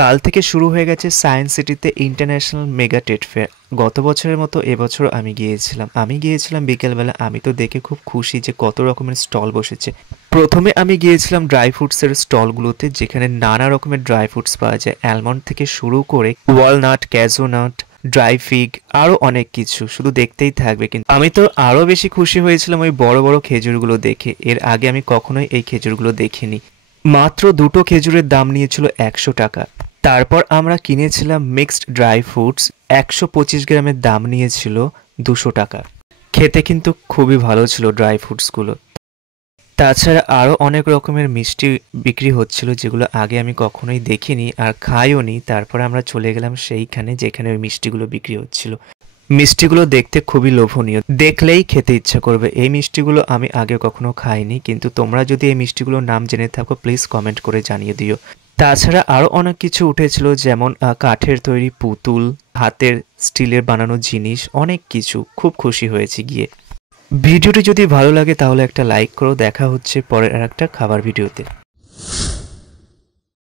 কাল থেকে শুরু হয়ে গেছে সায়েন্স সিটিতে ইন্টারন্যাশনাল মেগা ট্রেড ফেয়ার। গত বছরের মতো এবছর আমি গিয়েছিলাম বিকেলবেলা। আমি তো দেখে খুব খুশি যে কত রকমের স্টল বসেছে। প্রথমে আমি গিয়েছিলাম ড্রাই ফ্রুটসের স্টলগুলোতে, যেখানে নানা রকমের ড্রাই ফ্রুটস পাওয়া যায়, অ্যালমন্ড থেকে শুরু করে ওয়ালনাট, ক্যাজুনাট, ড্রাই ফিগ, আরও অনেক কিছু। শুধু দেখতেই থাকবে। কিন্তু আমি তো আরও বেশি খুশি হয়েছিলাম ওই বড় বড় খেজুরগুলো দেখে। এর আগে আমি কখনোই এই খেজুরগুলো দেখিনি। মাত্র দুটো খেজুরের দাম নিয়েছিল ১০০ টাকা। তারপর আমরা কিনেছিলাম মিক্সড ড্রাই ফ্রুটস। ১২৫ গ্রামের দাম নিয়েছিল ২০০ টাকা। খেতে কিন্তু খুবই ভালো ছিল ড্রাই ফ্রুটসগুলো। তাছাড়া আরও অনেক রকমের মিষ্টি বিক্রি হচ্ছিল, যেগুলো আগে আমি কখনোই দেখিনি আর খাইও নি। তারপর আমরা চলে গেলাম সেইখানে যেখানে ওই মিষ্টিগুলো বিক্রি হচ্ছিল। মিষ্টিগুলো দেখতে খুবই লোভনীয়, দেখলেই খেতে ইচ্ছা করবে। এই মিষ্টিগুলো আমি আগে কখনো খাইনি, কিন্তু তোমরা যদি এই মিষ্টিগুলোর নাম জেনে থাকো প্লিজ কমেন্ট করে জানিয়ে দিও। তাছাড়া আরও অনেক কিছু উঠেছিল, যেমন কাঠের তৈরি পুতুল, হাতের স্টিলের বানানো জিনিস, অনেক কিছু। খুব খুশি হয়েছি গিয়ে। ভিডিওটি যদি ভালো লাগে তাহলে একটা লাইক করো। দেখা হচ্ছে পরের আর একটা খাবার ভিডিওতে।